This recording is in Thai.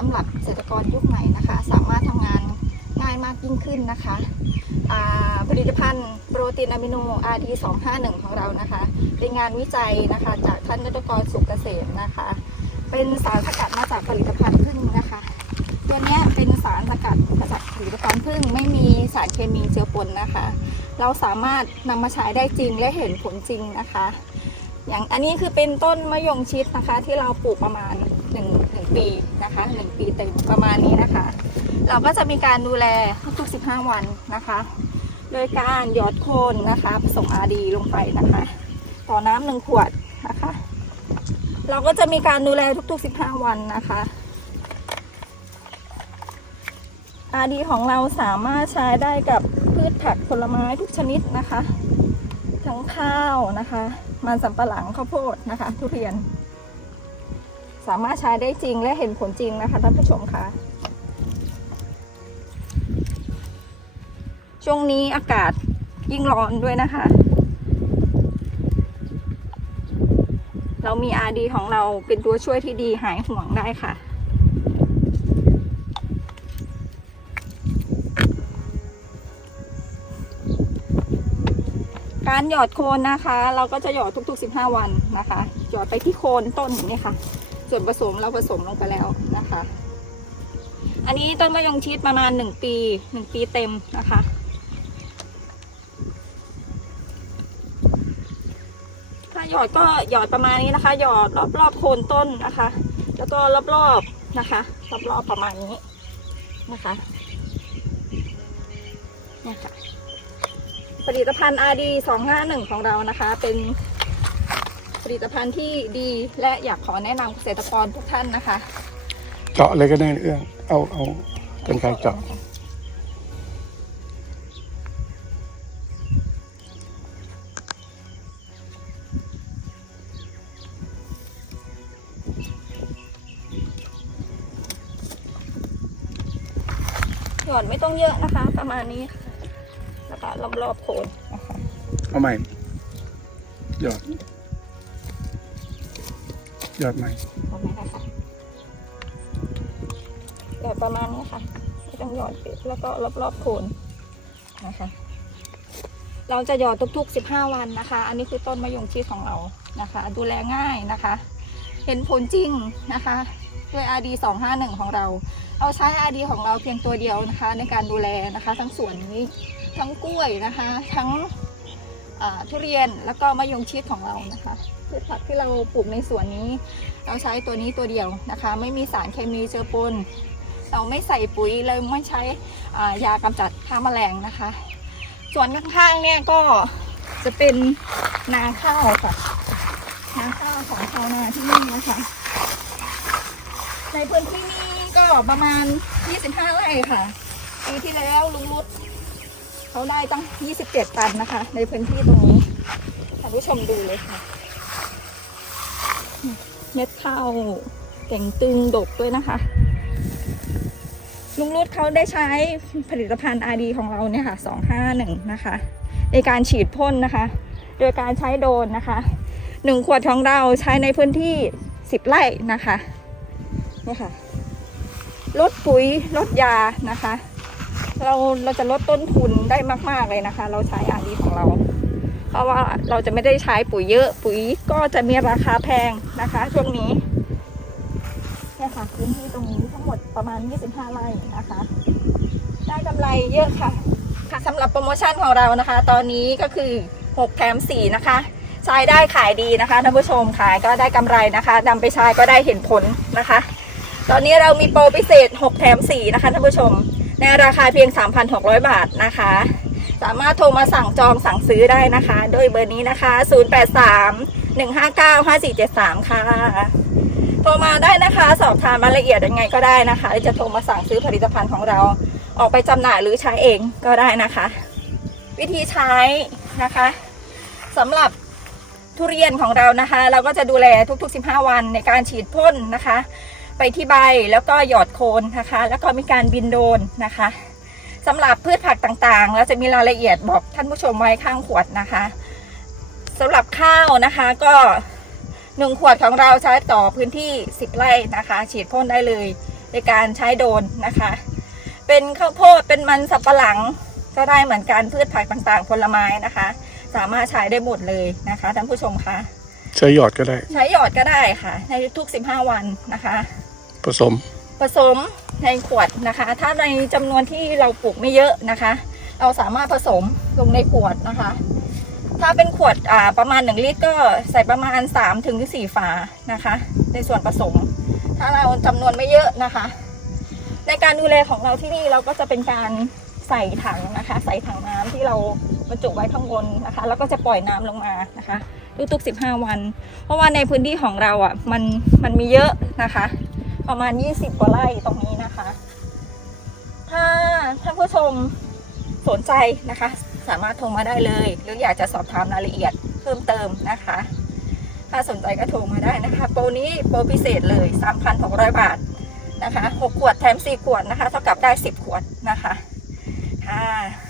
สำหรับเกษตรกรยุคใหม่นะคะ สามารถทำงานง่ายมากยิ่งขึ้นนะคะผลิตภัณฑ์โปรตีนอะมิโน RD 251 ของเรานะคะ เป็นงานวิจัยนะคะจากท่านดรสุกเกษมนะคะ เป็นสารสกัดมาจากผลิตภัณฑ์พึ่งนะคะ ตัวนี้เป็นสารสกัดมาจากผลิตภัณฑ์พึ่งไม่มีสารเคมีเจือปนนะคะ เราสามารถนำมาใช้ได้จริงและเห็นผลจริงนะคะ อย่างอันนี้คือเป็นต้นมะยงชิดนะคะที่เราปลูกประมาณ 1นึ่งหนึ่งปีนะคะหนึ่งปีเต็มประมาณนี้นะคะ เราก็จะมีการดูแลทุกๆ15 วันนะคะ โดยการหยอดโคนนะคะผสมอาดีลงไปนะคะ ต่อน้ำหนึ่งขวดนะคะ เราก็จะมีการดูแลทุก ๆ 15 วันนะคะอาดีของเราสามารถใช้ได้กับพืชผักผลไม้ทุกชนิดนะคะ ทั้งข้าวนะคะ มันสำปะหลังข้าวโพดนะคะ ทุเรียน สามารถใช้ได้จริงและเห็นผลจริงนะคะท่านผู้ชมคะช่วงนี้อากาศยิ่งร้อนด้วยนะคะ เรามีอาดีของเราเป็นตัวช่วยที่ดีหายห่วงได้ค่ะการหยอดโคนนะคะ เราก็จะหยอดทุกๆ 15 วันนะคะ หยอดไปที่โคนต้นอย่างนี้ค่ะ ส่วนผสมเราผสมลงไปแล้วนะคะ อันนี้ต้นมะยงชิดประมาณ1ปี1ปีเต็มนะคะ ถ้าหยอดก็หยอดประมาณนี้นะคะ หยอดรอบๆโคนต้นนะคะ แล้วก็รอบๆนะคะรอบๆประมาณนี้นะคะเนี่ยค่ะผลิตภัณฑ์ RD 251 ของเรานะคะ เป็น ลิตภัณฑ์ที่ดีและอยากขอแนะนำเกษตรกรทุกท่านนะคะ เจาะเลยก็ได้เอื้องเอาเอากันไกรเจาะหยอดไม่ต้องเยอะนะคะ ประมาณนี้ค่ะแล้วก็รอบๆโคนนะคะ เอาใหม่หยอดห ยอดใหม่ประมาณนี้ค่ะหยอดประมาณนี้ค่ะไม่ต้องหยอดเยอะแล้วก็รอบๆโคนนะคะ เราจะหยอดทุกๆ 15 วันนะคะ อันนี้คือต้นมะยงชิดของเรานะคะ ดูแลง่ายนะคะ เห็นผลจริงนะคะ ด้วย RD 251 ของเราเราใช้ RD ของเราเพียงตัวเดียวนะคะ ในการดูแลนะคะ ทั้งสวนนี้ทั้งกล้วยนะคะ ทั้งทุเรียนแล้วก็มะยงชิดของเรานะคะ พืชผักที่เราปลูกในสวนนี้ เราใช้ตัวนี้ตัวเดียวนะคะ ไม่มีสารเคมีเจือปนเราไม่ใส่ปุ๋ยเลยไม่ใช้ยากำจัดฆ่าแมลงนะคะ ส่วนข้างๆเนี่ยก็จะเป็นนาข้าวค่ะนาข้าวของชาวนาที่นี่นะคะ ในพื้นที่นี้ก็ประมาณ 25 ไร่ค่ะปีที่แล้วลุงรุดเขาได้ตั้ง 27 ตันนะคะ ในพื้นที่ตรงนี้ท่านผู้ชมดูเลยค่ะ เม็ดข้าวเก่งตึงดกด้วยนะคะ ลุงรุดเขาได้ใช้ผลิตภัณฑ์ RD ของเราเนี่ยค่ะ251นะคะ ในการฉีดพ่นนะคะ โดยการใช้โดนนะคะหนึ่งขวดของเราใช้ในพื้นที่10ไร่นะคะนี่ค่ะลดปุ๋ยลดยานะคะ เราเราจะลดต้นทุนได้มาก ๆ เลยนะคะ เราใช้อาดีของเรา เพราะว่าเราจะไม่ได้ใช้ปุ๋ยเยอะ ปุ๋ยก็จะมีราคาแพงนะคะ ช่วงนี้เนี่ยค่ะพื้นที่ตรงนี้ทั้งหมดประมาณ 25 ไร่นะคะ ได้กำไรเยอะค่ะค่ะสำหรับโปรโมชั่นของเรานะคะ ตอนนี้ก็คือ 6 แถม 4 นะคะใช้ได้ขายดีนะคะท่านผู้ชมขายก็ได้กำไรนะคะนำไปใช้ก็ได้เห็นผลนะคะ ตอนนี้เรามีโปรพิเศษ 6 แถม 4 นะคะท่านผู้ชม ในราคาเพียง 3,600 บาทนะคะ สามารถโทรมาสั่งจองสั่งซื้อได้นะคะ โดยเบอร์นี้นะคะ 083 159 5473 ค่ะ โทรมาได้นะคะ สอบถามรายละเอียดยังไงก็ได้นะคะหรือจะโทรมาสั่งซื้อผลิตภัณฑ์ของเรา ออกไปจำหน่ายหรือใช้เองก็ได้นะคะ วิธีใช้นะคะสำหรับทุเรียนของเรานะคะ เราก็จะดูแลทุก ๆ 15 วันในการฉีดพ่นนะคะ ไปที่ใบแล้วก็หยอดโคนนะคะ แล้วก็มีการบินโดนนะคะ สำหรับพืชผักต่างๆเราจะมีรายละเอียดบอกท่านผู้ชมไว้ข้างขวดนะคะสำหรับข้าวนะคะก็หนึ่งขวดของเราใช้ต่อพื้นที่ 10 ไร่นะคะ ฉีดพ่นได้เลยในการใช้โดรนนะคะ เป็นข้าวโพดเป็นมันสับปะหลังก็ได้เหมือนกันพืชผักต่างๆ ผลไม้นะคะ สามารถใช้ได้หมดเลยนะคะท่านผู้ชมคะใช้หยอดก็ได้ ใช้หยอดก็ได้ค่ะ ในทุก 15 วันนะคะ ผสม ผสม ในขวดนะคะ ถ้าในจำนวนที่เราปลูกไม่เยอะนะคะ เราสามารถผสมลงในขวดนะคะ ถ้าเป็นขวดอ่าประมาณ 1 ลิตร ก็ใส่ประมาณ3ถึง4ฝานะคะ ในส่วนผสม ถ้าเราจำนวนไม่เยอะนะคะ ในการดูแลของเราที่นี่เราก็จะเป็นการใส่ถังนะคะ ใส่ถังน้ำที่เราบรรจุไว้ข้างบนนะคะ แล้วก็จะปล่อยน้ำลงมานะคะทุกๆ15 วัน เพราะว่าในพื้นที่ของเราอะมันมันมีเยอะนะคะ ประมาณ 20 กว่าไร่ตรงนี้นะคะ ถ้าท่านผู้ชมสนใจนะคะ สามารถโทรมาได้เลย หรืออยากจะสอบถามรายละเอียดเพิ่มเติมนะคะ ถ้าสนใจก็โทรมาได้นะคะ โปรนี้โปรพิเศษเลย 3,600 บาทนะคะ 6 ขวดแถม 4 ขวดนะคะ เท่ากับได้ 10 ขวดนะคะค่ะ